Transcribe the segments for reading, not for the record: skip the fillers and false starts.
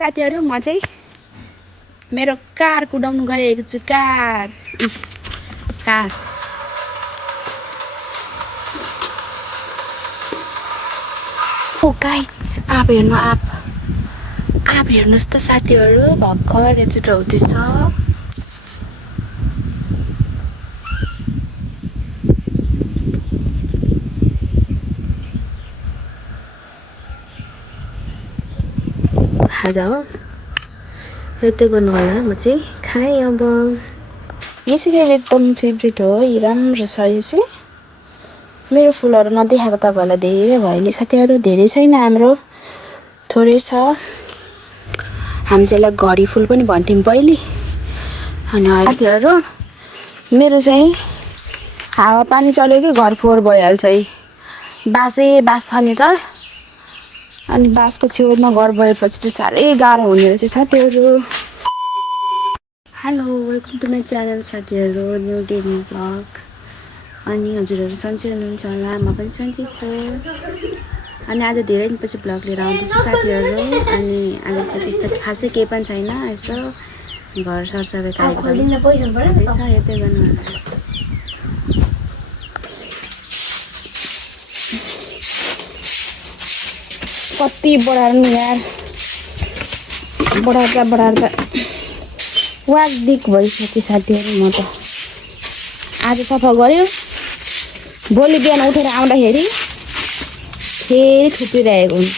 साथीहरु म चाहिँ मेरो कार कुदाउनु गएको छु। कार ओ गाइस आप हेर्नु आप हेर्नुस् त साथीहरु भर्खर यति हुँदैछ। आज हो हेर्दै गर्नु होला। म चाहिँ खाएँ अब यसरी एकदम फेभरेट हो। यो राम्रो छ। यो चाहिँ मेरो फुलहरु नदेखाएको तपाईहरुलाई धेरै भयो नि साथीहरु। धेरै छैन हाम्रो थोरै छ। हामी चाहिँ यसलाई घडी फुल पनि भन्थ्यौं पहिले। अनि साथीहरु मेरो चाहिँ हावा पानी चल्यो कि घर फोहोर भइहाल्छ। बास छ नि त। अनि बासको छेउमा घर भएपछि चाहिँ साह्रै गाह्रो हुने रहेछ साथीहरु। Hello welcome to my channel साथीहरु, न्यू डे न्यू ब्लग। अनि हजुरहरु सन्चै हुनुहुन्छ होला। म पनि सन्चै छु। अनि आज धेरै दिनपछि ब्लग लिएर आउँदैछु साथीहरु। अनि आज चाहिँ त्यस्तो खासै केही पनि छैन। यसो घर सरसफाइ कार्यक्रम हेर्दै गर्नु होला। कति बढार्नु यार, बढार्दा वागदिक भइसक्यो साथीहरु। म त आज सफा गर्यो, भोलि बिहान उठेर आउँदाखेरि फेरि थुपिरहेको हुन्छ।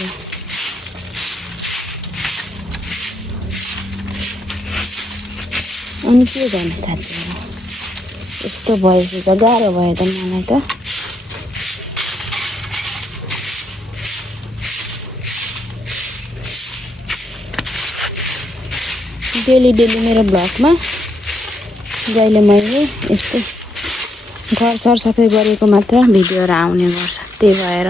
अनि के गर्नु साथीहरु, यस्तो भएपछि त गाह्रो भयो त मलाई त। डेली मेरो ब्लगमा जहिले मैले यस्तो घर सरसफाइ गरेको मात्र भिडियोहरु आउने गर्छ। त्यही भएर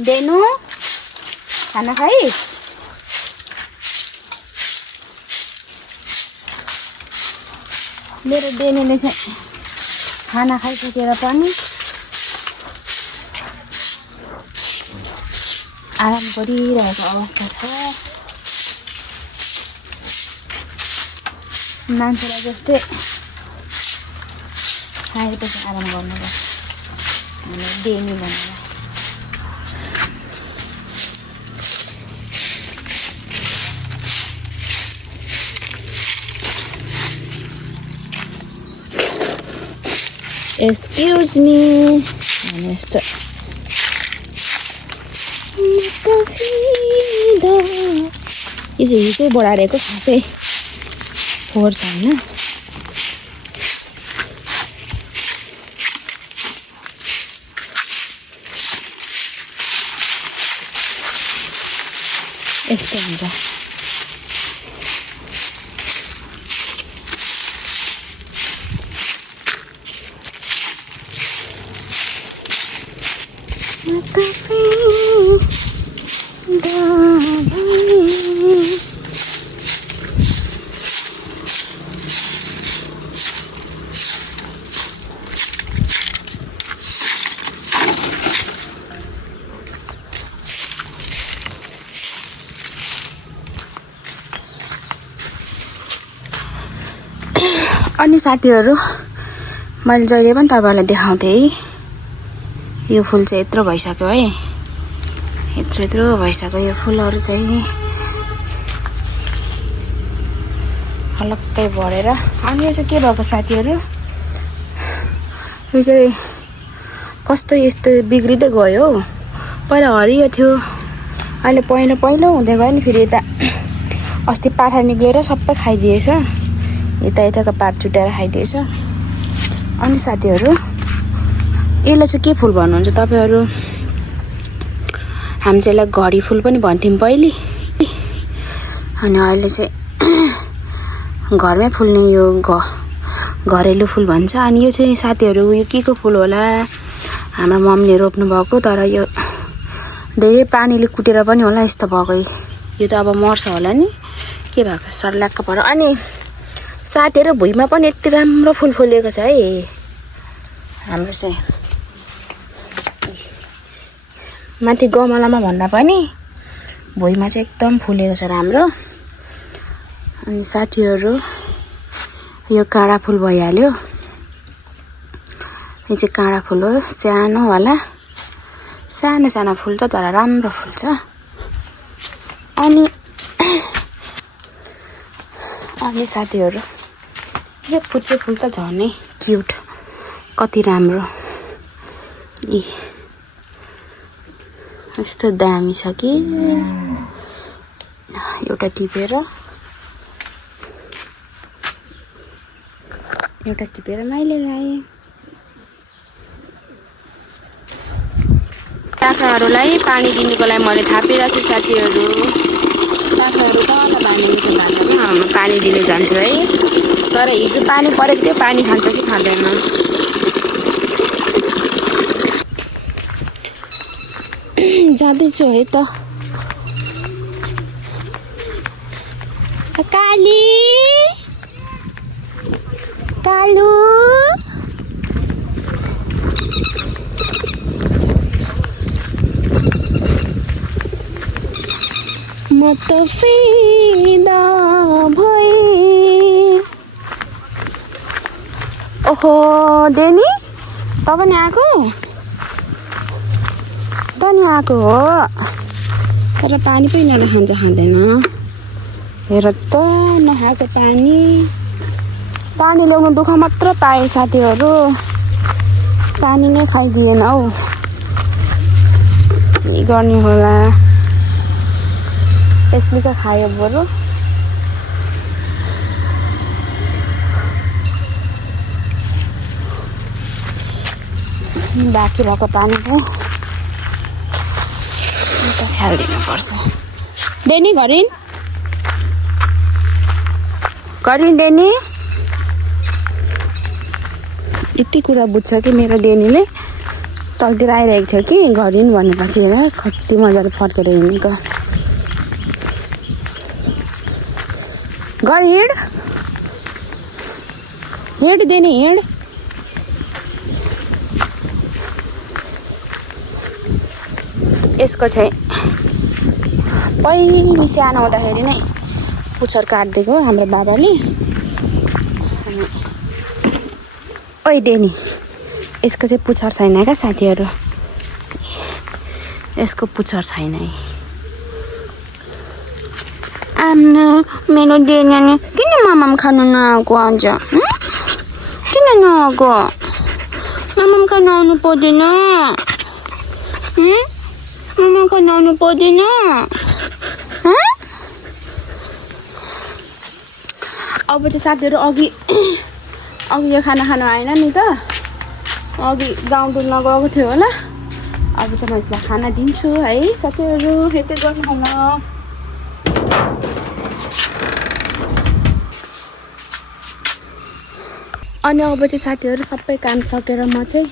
देनु खाना खाई। मेरो देनुले चाहिँ खाना खाइसकेर पनि आराम गरिरहेको अवस्था छ। मान्छेलाई जस्तै खाएपछि आराम गर्नुपर्छ देनु भनेर। Excuse me. Honest. यो चाहिँ हिजै बढारेको खासै फोहोर छैन। यस्तो हुन्छ। अनि साथीहरु मैले जहिले पनि तपाईहरुलाई देखाउँथे यो फूल चाहिँ यत्रो भइसक्यो है। यत्रो भइसक्यो यो फूलहरु चाहिँ हलक्कै बढेर। अनि यो चाहिँ के भएको साथीहरु, यो चाहिँ कस्तो यस्तो बिग्रिदै गयो। पहिला हरियो थियो, अहिले पहिलो हुँदै गयो नि। फेरि यता अस्ति पाठा निक्लेर सबै खाइदिएछ। यताको पात चुटाएर खाइदिएछ। अनि साथीहरु यसलाई चाहिँ के फूल भन्नुहुन्छ तपाईहरु? हामी चाहिँ यसलाई घडी फूल पनि भन्थ्यौं पहिले। अनि अहिले चाहिँ घरमै फुल्ने यो घरेलु फुल भन्छ। अनि यो चाहिँ साथीहरू यो के को फुल होला, हाम्रो मम्मीले रोप्नु भएको, तर यो धेरै पानीले कुटेर पनि होला यस्तो भएको। यो त अब मर्छ होला नि, के भएको सर्लाक्क पर्यो। अनि साथीहरू भुइँमा पनि यति राम्रो फुल फुलेको छ है हाम्रो चाहिँ। माथि गमलामा भन्दा पनि भुइँमा चाहिँ एकदम फुलेको छ राम्रो। अनि साथीहरू यो काँडा फुल भइहाल्यो। यो चाहिँ काँडा फुल हो, सानो वाला, सानो सानो फुल छ तर राम्रो फुल छ। अनि साथीहरू यो पुच्चे फुल त झनै क्युट, कति राम्रो। यस्तो दामी छ कि एउटा टिपेर मैले ल्याएँ। काँक्राहरूलाई पानी दिनुको लागि मैले थापिरहेको छु साथीहरू। काँक्राहरू तल बाँधिएको भाँडामा पानी दिनु जान्छु है। तर हिजो पानी परेको थियो, पानी खान्छ कि खाँदैन। जाँदैछु है त। काली कालु म त फिदा भई। ओहो डेनी, त पनि आएको? त नि आएको हो, तर पानी पनि नखान्छ, खाँदैन। हेर त नखाएको पानी ल्याउनु दुःख मात्र पाएँ साथीहरू, पानी नै खाइदिएन हौ। के गर्ने होला, यसले चाहिँ खायो बरु। बाँकी भएको पानी चाहिँ हालिदिनु पर्छ। डेनी गरिन डेनी यति कुरा बुझ्छ कि मेरो डेनीले। तलतिर आइरहेको थियो कि गरिन भनेपछि हेर कति मजाले फर्केर हिँडेको। घर हिँड डेनी हिँड। यसको चाहिँ पहिले सानो हुँदाखेरि नै पुच्छर काटिदिएको हाम्रो बाबाले। ओइ डेनी, यसको चाहिँ पुच्छर छैन क्या साथीहरू, यसको पुच्छर छैन है। आम्नो मेरो डेनी किन मामाम खानु नआएको आज? किन नआएको? मामाम खानु आउनु पर्दैन? मामा खानु आउनु पर्दैन? अब चाहिँ साथीहरू अघि यो खाना खानु आएन नि त, अघि गाउँ डुल्न गएको थियो होला। अब चाहिँ म यसलाई खाना दिन्छु है साथीहरू, हेर्दै गर्नु होला। अनि अब चाहिँ साथीहरू सबै काम सकेर म चाहिँ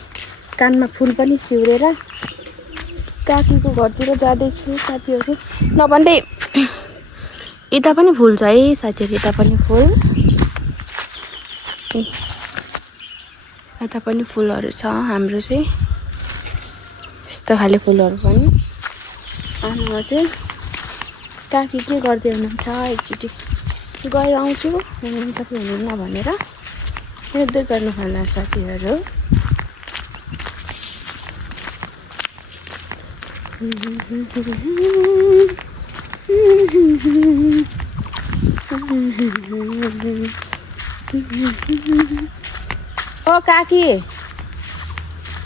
कानमा फुल पनि सिउरेर काकीको घरतिर जाँदैछु साथीहरू। नभन्दै यता पनि फुल छ है साथीहरू, यता पनि फुल, यता पनि फुलहरू छ हाम्रो चाहिँ, यस्तो खाले फुलहरू पनि। अनि म चाहिँ काकी के गर्दै हुनुहुन्छ एकचोटि गएर आउँछु, हुनुहुन्छ कि हुनुहुन्न भनेर हेर्दै गर्नु होला साथीहरू। ओ काकी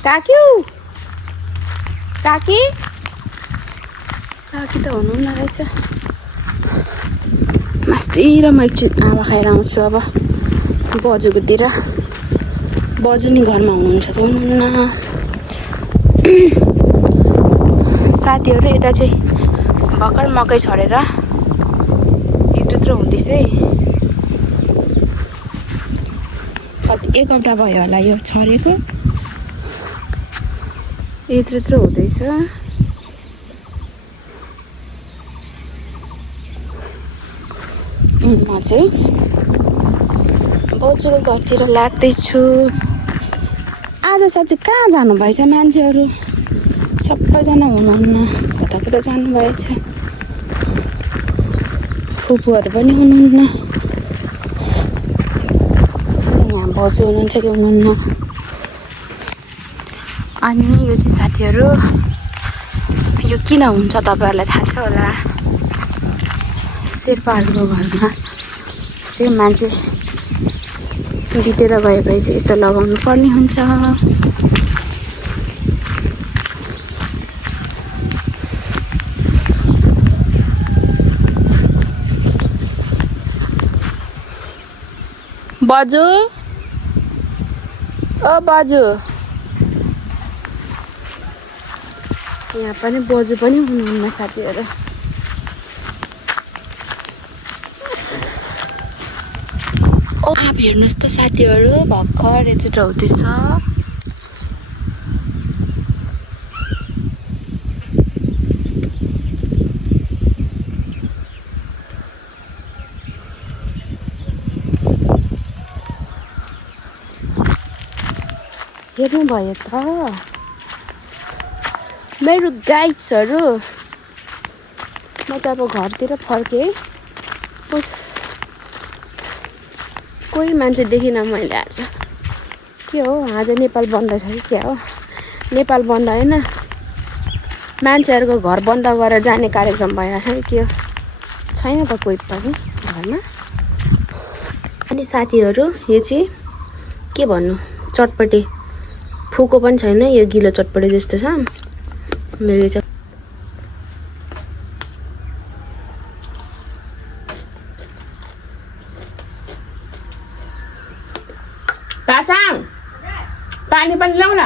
काकी काकी काकी त हुनुहुन्न रहेछ। मास्तिर म एकछिन आमा खाएर आउँछु। अब बजुकोतिर, बजु नि घरमा हुनुहुन्छ कि हुनुहुन्न साथीहरू। यता चाहिँ भर्खर मकै छरेर यत्रो हुँदैछ है, कति 1 हप्ता भयो होला यो छरेको यत्रो हुँदैछ म चाहिँ बोजूको घरतिर लाग्दैछु आज साँच्चै कहाँ जानुभएछ मान्छेहरू सबैजना हुनुहुन्न कता जानुभएछ फुपूहरू पनि हुनुहुन्न यहाँ बोजू हुनुहुन्छ कि हुनुहुन्न अनि यो चाहिँ साथीहरू यो किन हुन्छ तपाईँहरूलाई थाहा छ होला शेर्पाहरूको घरमा चाहिँ मान्छे बितेर गएपछि यस्तो लगाउनु पर्ने हुन्छ बाजु ओ बाजु यहाँ पनि बोजू पनि हुनुहुन्न साथीहरू अब हेर्नुहोस् त साथीहरू भर्खर यत्रो हुँदैछ हेर्नु भयो त मेरो गाइड्सहरू म चाहिँ अब घरतिर फर्केँ कोही मान्छे देखिनँ मैले आज के हो आज नेपाल बन्द छ कि क्या हो नेपाल बन्द होइन मान्छेहरूको घर बन्द गरेर जाने कार्यक्रम भइरहेछ कि के हो छैन त कोही पनि घरमा अनि साथीहरू यो चाहिँ के भन्नु चटपटे फुको पनि छैन यो गिलो चटपटे जस्तो छ मेरो चाहिँ पासाङ पानी पनि ल्याउ न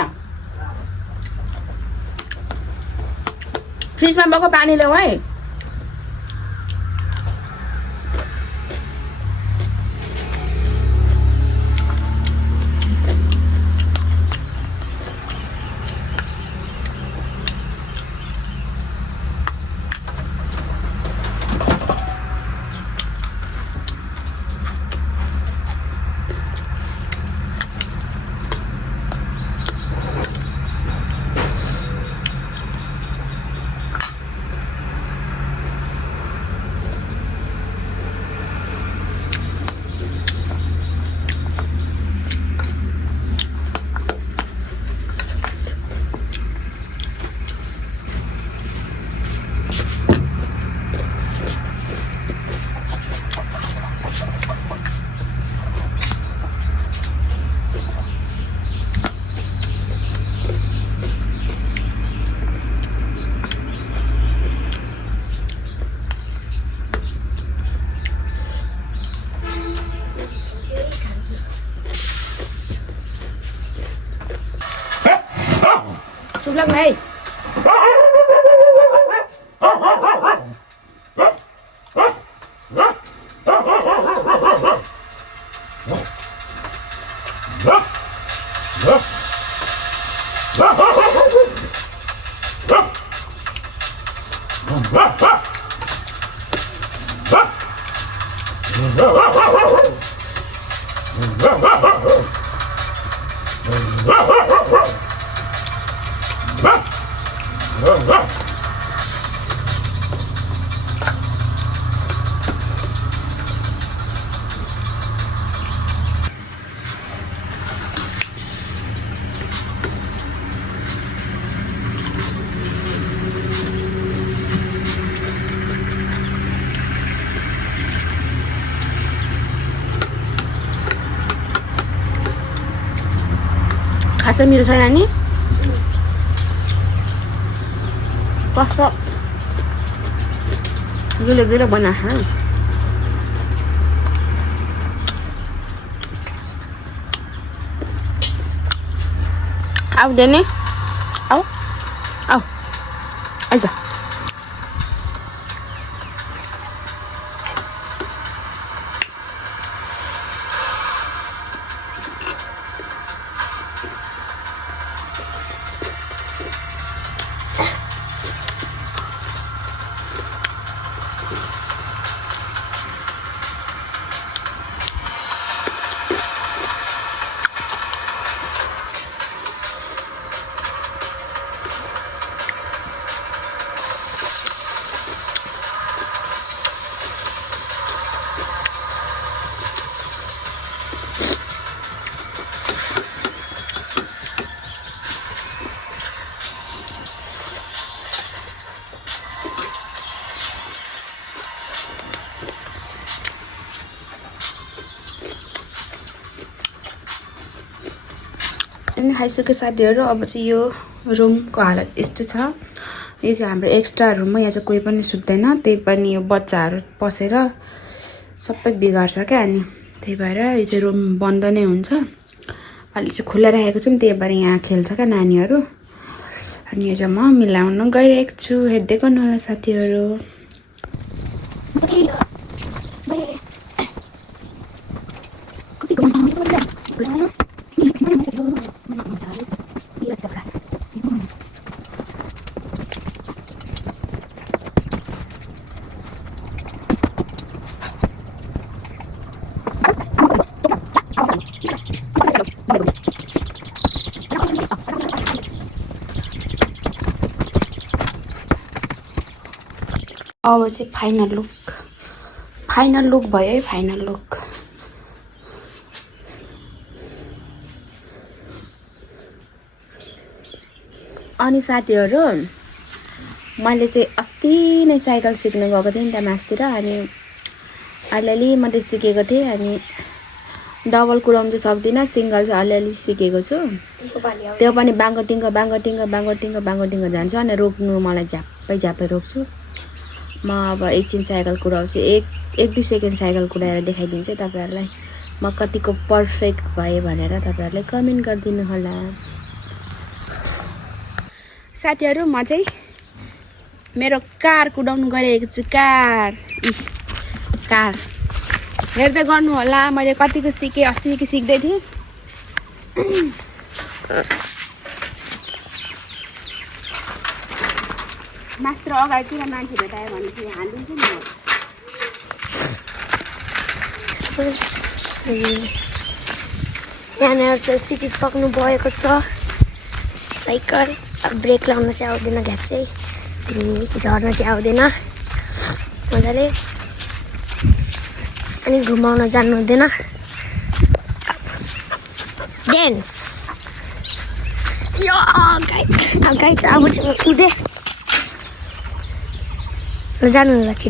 फ्रिजमा भएको पानी ल्याऊ है चुप लाग्नु है खासै मेरो छैन नि कस्तो गिलो बनाएको छ आऊ देने आऊ आऊ आइज अनि खाइसक्यो साथीहरू। अब चाहिँ यो रुमको हालत यस्तो छ। यो चाहिँ हाम्रो एक्स्ट्रा रुम हो। यहाँ चाहिँ कोही पनि सुत्दैन, त्यही पनि यो बच्चाहरू पसेर सबै बिगार्छ क्या। अनि त्यही भएर यो चाहिँ रुम बन्द नै हुन्छ। अहिले चाहिँ खुल्ला राखेको छौँ, त्यही भएर यहाँ खेल्छ क्या नानीहरू। अनि यो चाहिँ म मिलाउन गइरहेको छु, हेर्दै गर्नु होला साथीहरू। अब चाहिँ फाइनल लुक भयो है, फाइनल लुक। अनि साथीहरू मैले चाहिँ अस्ति नै साइकल सिक्न गएको थिएँ नि त मासतिर। अनि अलिअलि मात्रै सिकेको थिएँ। अनि डबल कुदाउनु चाहिँ सक्दिनँ, सिङ्गल चाहिँ अलिअलि सिकेको छु। त्यो पनि बाङ्गो टिङ्ग जान्छु। अनि रोक्नु मलाई झ्याप्पै रोक्छु म। अब एकछिन साइकल कुदाउँछु, एक 2 सेकेन्ड साइकल कुदाएर देखाइदिन्छु तपाईँहरूलाई म कतिको पर्फेक्ट भएँ भनेर। तपाईँहरूले कमेन्ट गरिदिनु होला साथीहरू। म चाहिँ मेरो कार कुदाउनु गइरहेको छु। कार हेर्दै गर्नु होला मैले कतिको सिकेँ। अस्तिदेखि सिक्दै थिएँ। मास्टर अगाडितिर मान्छे भेटायो भने चाहिँ हालिदिन्छु नि म। यहाँनिर चाहिँ सिकिसक्नु भएको छ साइकल। अब ब्रेक लाउन चाहिँ आउँदैन घ्याच्चै, झर्न चाहिँ आउँदैन मजाले, अनि घुमाउन जानु हुँदैन। डान्स यो गाई चाहिँ अब चाहिँ कुदे जानु होला कि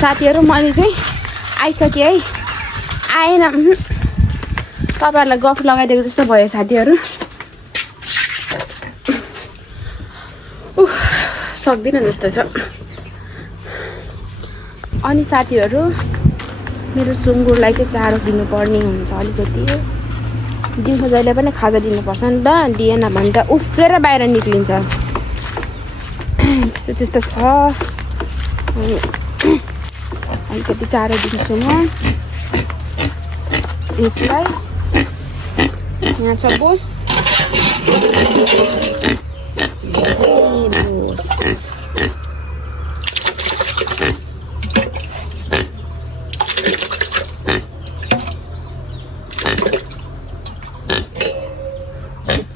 साथीहरू। मैले चाहिँ आइसकेँ है, आएन तपाईँहरूलाई गफ लगाइदिएको जस्तो भयो साथीहरू। सक्दिनँ जस्तो छ। अनि साथीहरू मेरो सुँगुरलाई चाहिँ चारो दिनुपर्ने हुन्छ अलिकति। दिउँसो जहिले पनि खाजा दिनुपर्छ नि त, दिएन भने त उफ्रेर बाहिर निक्लिन्छ। त्यस्तो छ। अनि अलिकति चारो दिन्छु म यसलाई। यहाँ छ बोस।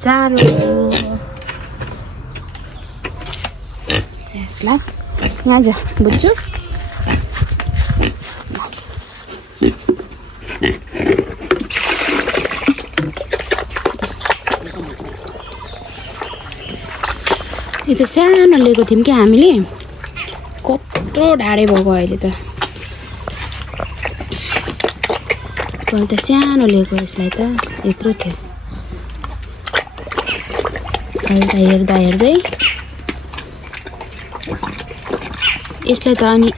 चारो यसलाई यहाँ जा बुझ्छु। यो त सानो लिएको थियौँ क्या हामीले, कत्रो ढाडे भएको अहिले त। अहिले त सानो लिएको, यसलाई त यत्रो थियो। अहिले त हेर्दै यसलाई त अनि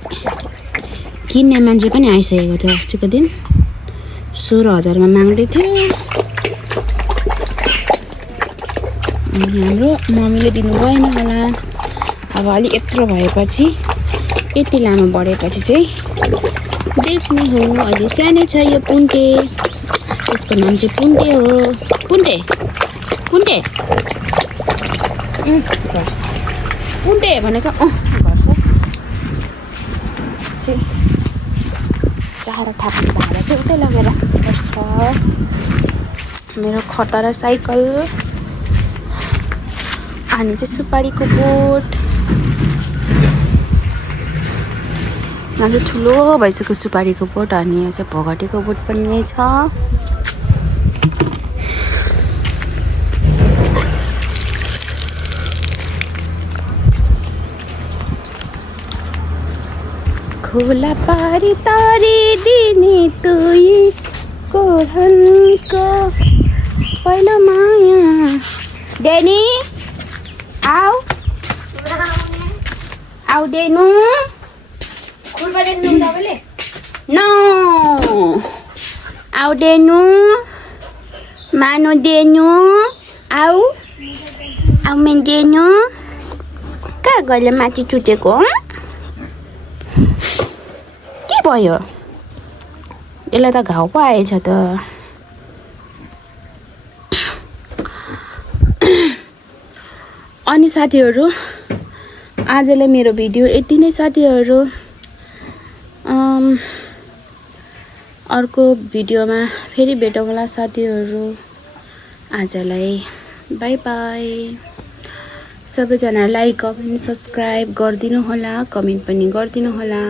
किन्ने मान्छे पनि आइसकेको थियो। अस्तिको दिन 16,000मा माग्दै थियो। हाम्रो मम्मीले दिनु भएन होला। अब अलि यत्रो भएपछि, यति लामो बढेपछि चाहिँ बेच्ने हो। अहिले सानो छ यो पुन्टे, यसको नाम चाहिँ पुन्टे हो। पुन्टे पुन्टे पुन्टे भनेको गर्छ चाहिँ चारो थाप्ने भाँडा चाहिँ उतै लगेर गर्छ। मेरो खतरा साइकल अनि चाहिँ सुपारीको बोट यहाँ चाहिँ ठुलो भइसक्यो सुपारीको बोट अनि यहाँ चाहिँ भगटेको बोट पनि यही छ। खोला पारी तारी दिने तुईको धनको पहिलो माया। डेनी आऊ आऊ डेनु नो आऊ डेनु मानो डेनु आऊ आऊ मेन डेनु कहाँ गएर माथि चुटेको के भयो यसलाई त घाउ पो आएछ त। अनि साथीहरू आजलाई मेरो भिडियो यति नै साथीहरू। अर्को भिडियोमा फेरि भेटौँ होला साथीहरू। आजलाई बाई बाई। सबैजना लाइक कमेन्ट सब्सक्राइब गरिदिनु होला, कमेन्ट पनि गरिदिनु होला।